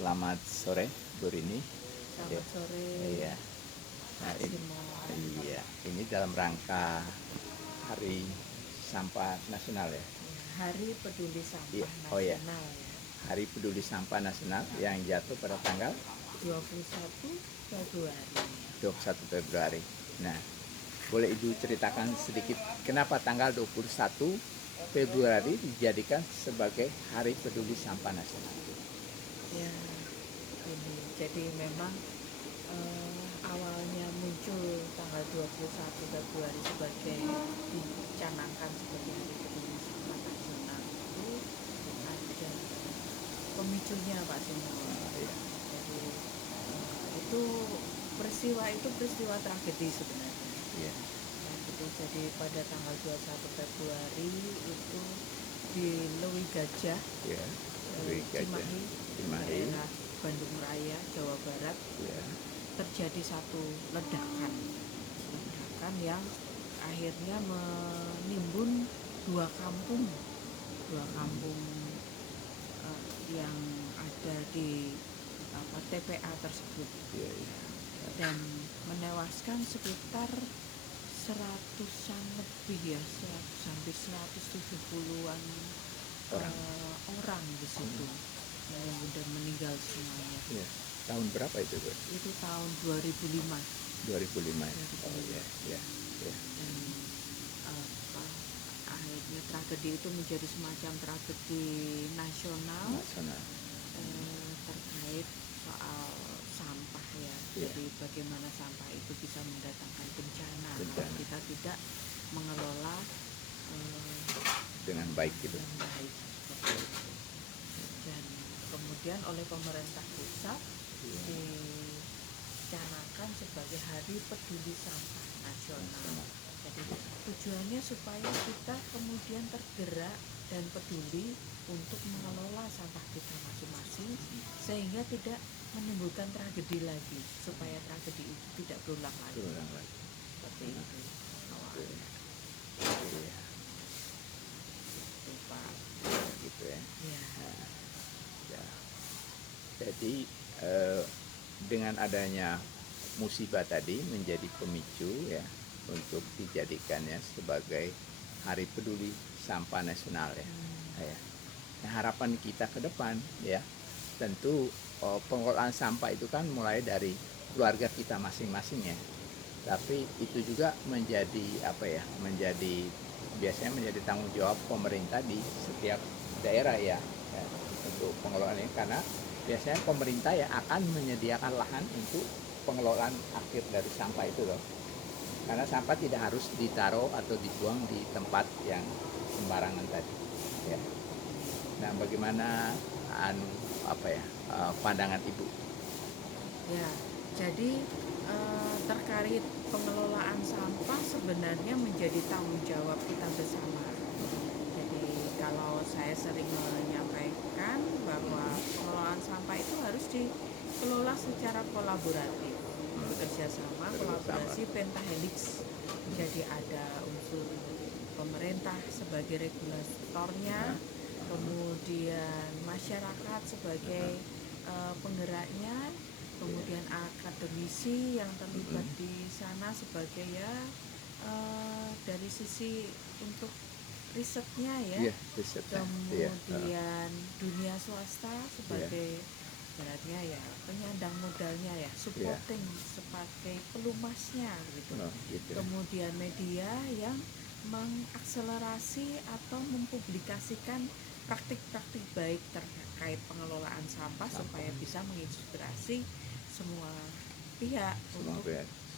Selamat sore, Bu Rini. Selamat sore. Iya. Nah, iya, ini dalam rangka Hari Sampah Nasional ya. Hari Peduli Sampah Iya. Nasional Iya. ya. Hari Peduli Sampah Nasional yang jatuh pada tanggal 21 Februari. 21 Februari. Nah, boleh Ibu ceritakan sedikit kenapa tanggal 21 Februari dijadikan sebagai Hari Peduli Sampah Nasional? Ya, ini jadi memang awalnya muncul tanggal 21 Februari sebagai dicanangkan sebagai Hari Peduli Sampah Nasional itu ada pemicunya Pak Sino. Iya. Jadi itu peristiwa tragedi sebenarnya. Iya. Jadi pada tanggal 21 Februari itu di Lewi Gajah, Iya. Cimahi, Cimahi. daerah Bandung Raya, Jawa Barat, Iya. terjadi satu ledakan yang akhirnya menimbun dua kampung yang ada di TPA tersebut. Iya, iya. Dan menewaskan sekitar 100-an lebih ya, hampir 170-an orang di situ yang kemudian meninggal semuanya. Iya. Tahun berapa itu, Bu? Itu tahun 2005. 2005 ya. Oh iya, iya, iya. Dan akhirnya tragedi itu menjadi semacam tragedi nasional. Terkait soal sampah ya. Iya. Jadi bagaimana sampah itu bisa mendatangkan bencana kalau kita tidak mengelola dengan baik gitu. Dan kemudian oleh pemerintah pusat dicanangkan sebagai Hari Peduli Sampah Nasional. Jadi tujuannya supaya kita kemudian tergerak dan peduli untuk mengelola sampah kita masing-masing sehingga tidak menimbulkan tragedi lagi, supaya tragedi itu tidak berulang lagi. Seperti itu awalnya. Iya. Itu Pak. Gitu ya. Ya. Nah, ya. Jadi dengan adanya musibah tadi menjadi pemicu ya untuk dijadikannya sebagai Hari Peduli Sampah Nasional ya. Ya. Nah, harapan kita ke depan ya tentu pengelolaan sampah itu kan mulai dari keluarga kita masing-masing ya. Tapi itu juga menjadi biasanya menjadi tanggung jawab pemerintah di setiap daerah ya untuk pengelolaannya, karena biasanya pemerintah ya akan menyediakan lahan untuk pengelolaan akhir dari sampah itu loh. Karena sampah tidak harus ditaruh atau dibuang di tempat yang sembarangan tadi ya. Nah, bagaimana pandangan Ibu? Ya, jadi terkait pengelolaan sampah sebenarnya menjadi tanggung jawab kita bersama. Jadi kalau saya sering menyampaikan bahwa pengelolaan sampah itu harus dikelola secara kolaboratif, bekerja sama, kolaborasi pentahelix. Jadi ada unsur pemerintah sebagai regulatornya, kemudian masyarakat sebagai penggeraknya, kemudian akademisi yang terlibat di sana sebagai dari sisi untuk risetnya ya, kemudian dunia swasta sebagai beratnya ya penyandang modalnya ya, supporting sebagai pelumasnya gitu. Kemudian media yang mengakselerasi atau mempublikasi praktik-praktik baik terkait pengelolaan sampah supaya bisa menginspirasi semua pihak untuk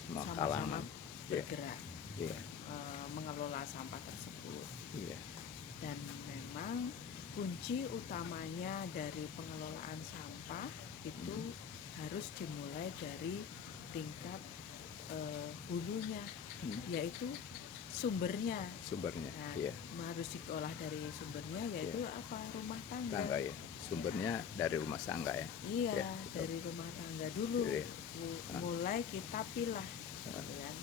sama-sama bergerak mengelola sampah tersebut. Dan memang kunci utamanya dari pengelolaan sampah itu harus dimulai dari tingkat hulunya, yaitu sumbernya. Nah, harus diolah dari sumbernya, yaitu rumah tangga ya. Sumbernya dari rumah tangga ya. Iya, dari rumah tangga dulu. Mulai kita pilah, kan?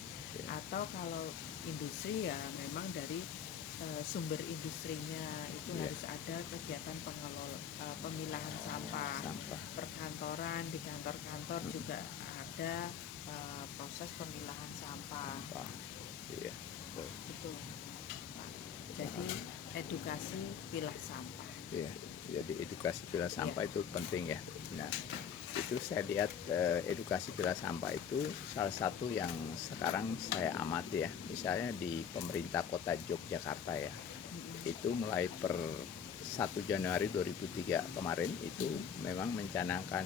Atau kalau industri ya memang dari sumber industrinya itu Iya. harus ada kegiatan pemilahan sampah. Sampah. Perkantoran, di kantor-kantor juga ada proses pemilahan sampah. Sampah. Iya. Betul. Itu, Pak. Jadi edukasi pilah sampah. Iya. Jadi edukasi pilah sampah itu penting ya. Nah, itu saya lihat edukasi pilah sampah itu salah satu yang sekarang saya amati ya. Misalnya di pemerintah kota Yogyakarta ya, itu mulai per 1 Januari 2003 kemarin itu memang mencanangkan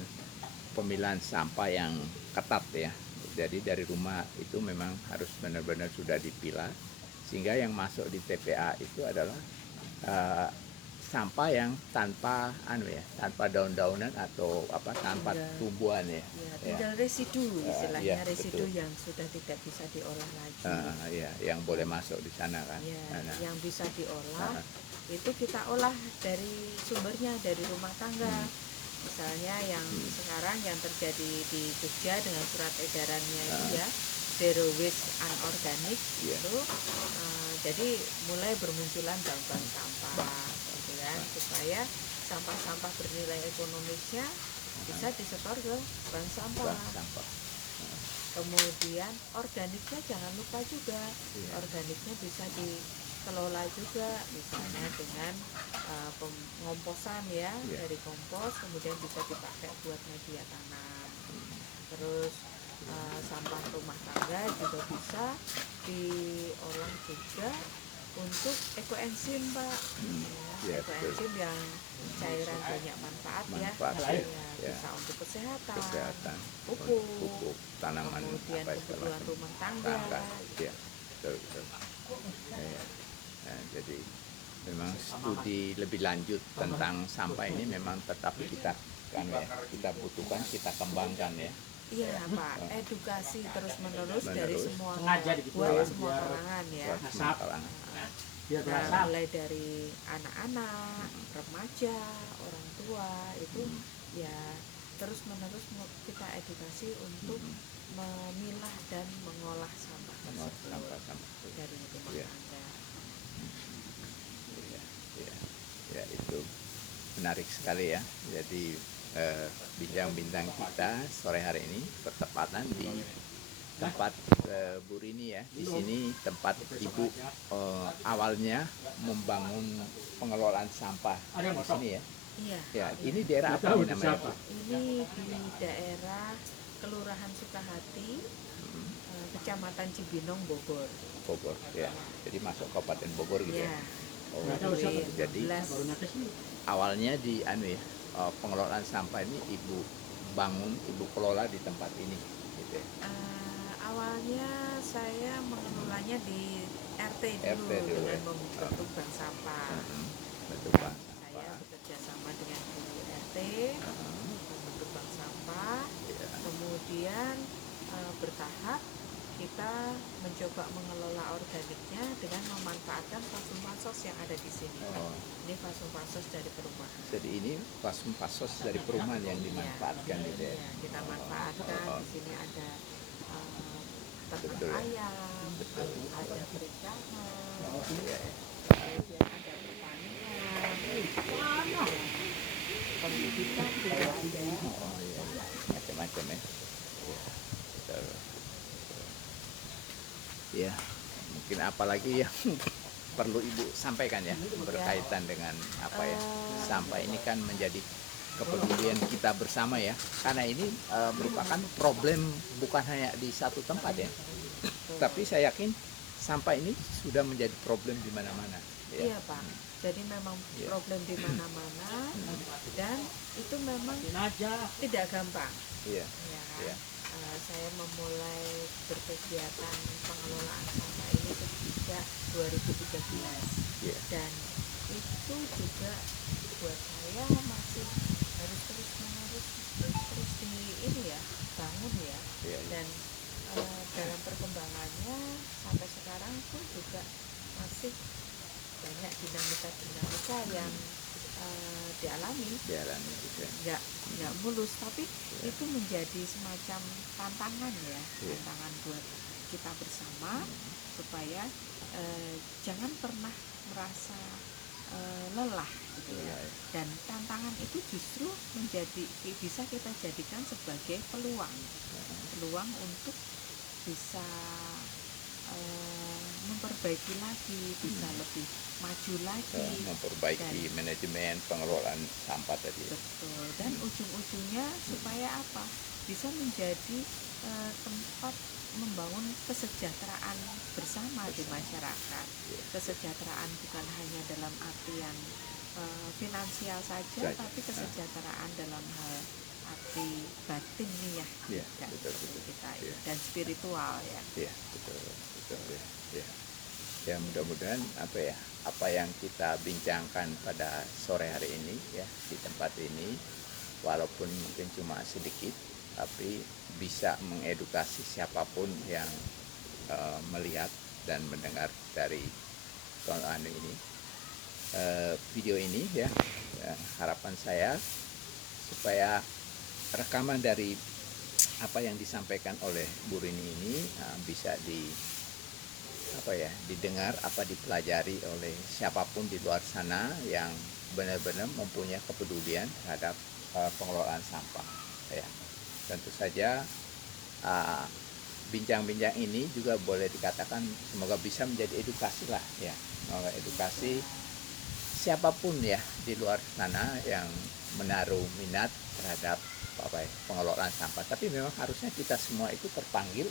pemilahan sampah yang ketat ya. Jadi dari rumah itu memang harus benar-benar sudah dipilah, sehingga yang masuk di TPA itu adalah sampah yang tanpa tanpa daun-daunan atau tanpa tumbuhan ya. Tinggal residu, istilahnya Iya, residu betul. yang sudah tidak bisa diolah lagi. Ya, yang boleh masuk di sana kan. Ya, yang bisa diolah itu kita olah dari sumbernya, dari rumah tangga. Misalnya yang sekarang yang terjadi di Jogja dengan surat edarannya itu ya, zero waste unorganic itu, jadi mulai bermunculan bank-bank sampah, gitu kan, supaya sampah-sampah bernilai ekonomisnya bisa disetor ke bank sampah. Kemudian organiknya jangan lupa juga, organiknya bisa dikelola juga, misalnya dengan pengomposan ya, dari kompos kemudian bisa dipakai buat media tanam. Terus sampah rumah tangga juga bisa diolah juga untuk ekoenzim, Pak. Ekoenzim yang cairan banyak manfaat ya, bisa untuk kesehatan, pupuk, tanaman, kemudian kebutuhan rumah tangga. Ya, betul. Nah, jadi memang studi lebih lanjut tentang sampah ini memang tetap kita butuhkan, kita kembangkan ya. Iya Pak, edukasi terus-menerus dari semua buat semua kalangan ya. Nah, mulai dari anak-anak, remaja, orang tua itu ya terus-menerus kita edukasi untuk memilah dan mengolah sampah tersebut dari rumah tangga. Ya, itu menarik sekali ya. Jadi bincang-bincang kita sore hari ini bertepatan di tempat Bu Rini ya. Di sini tempat Ibu awalnya membangun pengelolaan sampah di sini ya. Iya. Ya, ini daerah apa ini namanya Bu? Ini di daerah Kelurahan Sukahati, Kecamatan Cibinong, Bogor. Bogor ya. Jadi masuk Kabupaten Bogor gitu ya. Jadi awalnya di pengelolaan sampah ini Ibu kelola di tempat ini gitu ya. Awalnya saya mengelolanya di RT dulu dengan membentuk bank sampah. Saya bekerja sama dengan Bu RT membentuk bank sampah. Kemudian bertahap kita mencoba mengelola organiknya dengan memanfaatkan vakum-fasos yang ada di sini. Ini vakum-fasos dari perumahan. Jadi ini vakum-fasos dari perumahan yang dimanfaatkan gitu ya. Kita manfaatkan. Di sini ada ternak ayam, ada perikanan, kemudian ada pertanian, pendidikan juga ada. Macam-macam ya. Ya, mungkin apalagi yang perlu Ibu sampaikan ya berkaitan dengan sampah ini kan menjadi kepedulian kita bersama ya, karena ini merupakan problem bukan hanya di satu tempat ya, tapi saya yakin sampah ini sudah menjadi problem di mana-mana ya. Iya Pak, jadi memang problem di mana-mana dan itu memang tidak gampang. Iya. Saya memulai berkegiatan pengelolaan sampah ini sejak 2013 dan itu juga buat saya masih harus terus-menerus bangun ya. Dan dalam perkembangannya sampai sekarang pun juga masih banyak dinamika yang dialami nggak mulus, tapi itu menjadi semacam tantangan ya, tantangan buat kita bersama supaya jangan pernah merasa lelah gitu ya. Iya. Dan tantangan itu justru bisa kita jadikan sebagai peluang untuk bisa memperbaiki lagi, bisa lebih maju lagi, memperbaiki manajemen pengelolaan sampah tadi. betul. Dan ujung-ujungnya supaya apa? Bisa menjadi tempat membangun kesejahteraan bersama di masyarakat. Kesejahteraan bukan hanya dalam artian finansial saja, tapi kesejahteraan dalam hal arti batin nih ya, betul. kita dan spiritual ya. Iya, betul ya. Ya mudah-mudahan apa yang kita bincangkan pada sore hari ini ya di tempat ini, walaupun mungkin cuma sedikit, tapi bisa mengedukasi siapapun yang melihat dan mendengar dari video ini ya. Harapan saya supaya rekaman dari apa yang disampaikan oleh Bu Rini ini bisa didengar, dipelajari oleh siapapun di luar sana yang benar-benar mempunyai kepedulian terhadap pengelolaan sampah ya. Tentu saja bincang-bincang ini juga boleh dikatakan semoga bisa menjadi edukasi lah ya, edukasi siapapun ya di luar sana yang menaruh minat terhadap pengelolaan sampah. Tapi memang harusnya kita semua itu terpanggil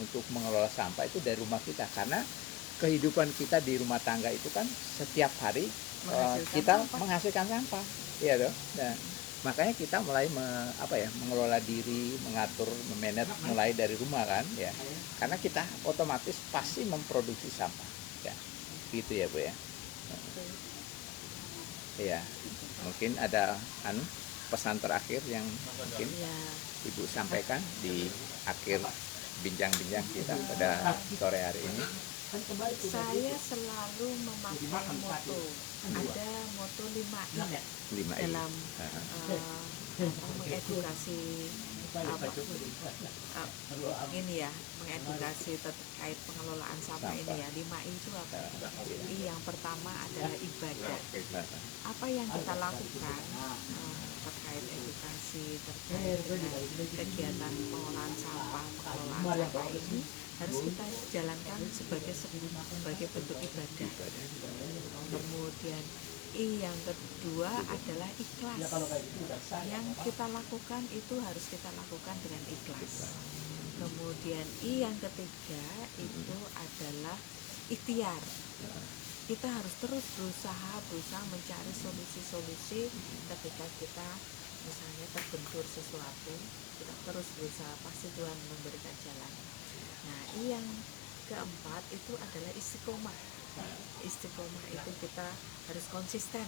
untuk mengelola sampah itu dari rumah kita, karena kehidupan kita di rumah tangga itu kan setiap hari kita menghasilkan sampah, ya dong. Nah, makanya kita mulai mengelola diri, mengatur, memanage mulai dari rumah kan ya, karena kita otomatis pasti memproduksi sampah ya, gitu ya Bu ya. Iya, mungkin ada pesan terakhir yang mungkin Ibu sampaikan di akhir bincang-bincang kita pada sore hari ini. Saya selalu memakai moto, ada moto 5I dalam mengedukasi mengedukasi terkait pengelolaan sampah ini ya. 5I itu apa? I yang pertama adalah ibadah. Apa yang kita lakukan terkait edukasi, terkait dengan kegiatan pengelolaan sampah, pengelolaan sampah ini harus kita jalankan sebagai bentuk ibadah. Kemudian I yang kedua adalah ikhlas. Yang kita lakukan itu harus kita lakukan dengan ikhlas. Kemudian I yang ketiga itu adalah ikhtiar. Kita harus terus berusaha mencari solusi-solusi ketika kita misalnya terbentur sesuatu, kita terus berusaha, pasti Tuhan memberikan jalan. Nah, yang keempat itu adalah istiqomah. Istiqomah itu kita harus konsisten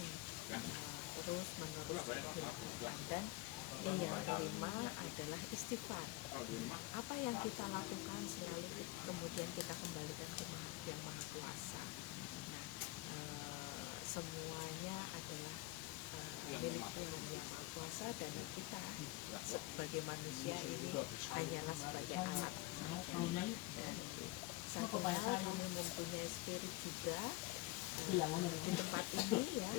terus menerus dilakukan. Dan yang kelima adalah istighfar. Apa yang kita lakukan selalu kemudian kita kembalikan ke Yang Maha Kuasa. Nah, semuanya adalah milik Tuhan Yang Maha Kuasa, dan kita sebagai manusia ini hanyalah sebagai alat saja. Dan satu hal, kami mempunyai spirit juga di tempat ini ya,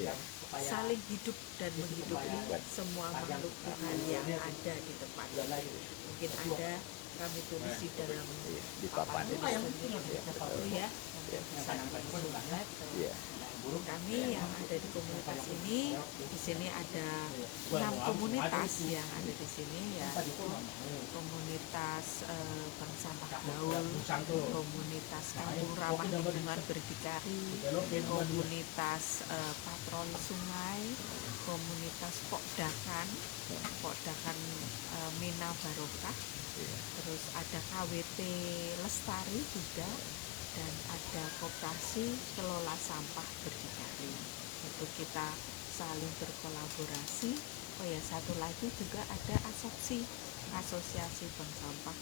saling hidup dan menghidupi semua makhluk Tuhan yang ada di tempat ini. Mungkin ada kami tulis di dalam di papan ini ya, kami yang ada di komunitas ini. Di sini ada 6 komunitas yang ada di sini ya. Komunitas Bank Sampah Gaul, komunitas Kampung Ramah Lingkungan Berdikari, komunitas Patroli Sungai, komunitas Pokdakan Mina Barokah, terus ada KWT Lestari juga, dan ada koperasi kelola sampah berdikari. Untuk kita saling berkolaborasi. Satu lagi juga ada asosiasi Bank Sampah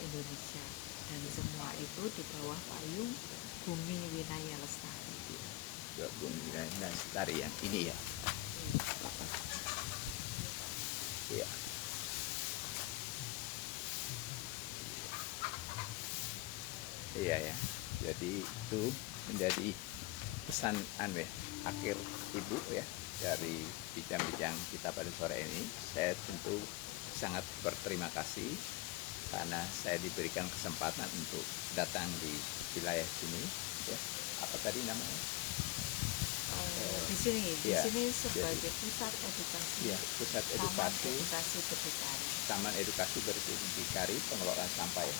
Indonesia, dan semua itu di bawah payung Bumi Winaya Lestari. Bumi Winaya Lestari yang ini ya. Iya. Iya ya. Jadi itu menjadi pesan akhir Ibu ya dari bincang-bincang kita pada sore ini. Saya tentu sangat berterima kasih karena saya diberikan kesempatan untuk datang di wilayah sini ya. Apa tadi namanya? Di sini Ya, sebagai pusat edukasi, ya, pusat Taman edukasi, Edukasi Berdikari. Taman Edukasi Berdikari Pengelolaan Sampah ya.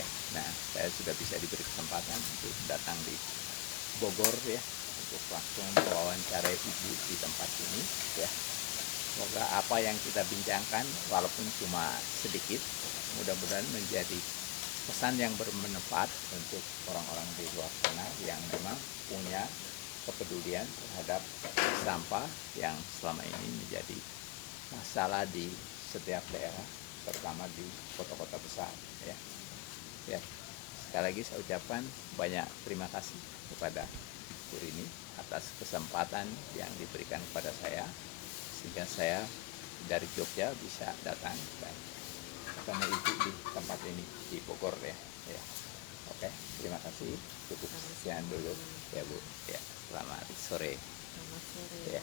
Ya, nah saya sudah bisa diberi kesempatan untuk datang di Bogor ya, untuk langsung mewawancarai Ibu di tempat ini ya. Semoga apa yang kita bincangkan walaupun cuma sedikit, mudah-mudahan menjadi pesan yang bermanfaat untuk orang-orang di luar sana yang memang punya kepedulian terhadap sampah yang selama ini menjadi masalah di setiap daerah, terutama di kota-kota besar ya. Ya, sekali lagi saya ucapkan banyak terima kasih kepada Bu Rini atas kesempatan yang diberikan kepada saya sehingga saya dari Jogja bisa datang dan ketemu Ibu di tempat ini di Bogor ya. Ya. Oke, terima kasih. Cukup sekian dulu ya Bu. Ya, selamat sore. Selamat sore. Ya.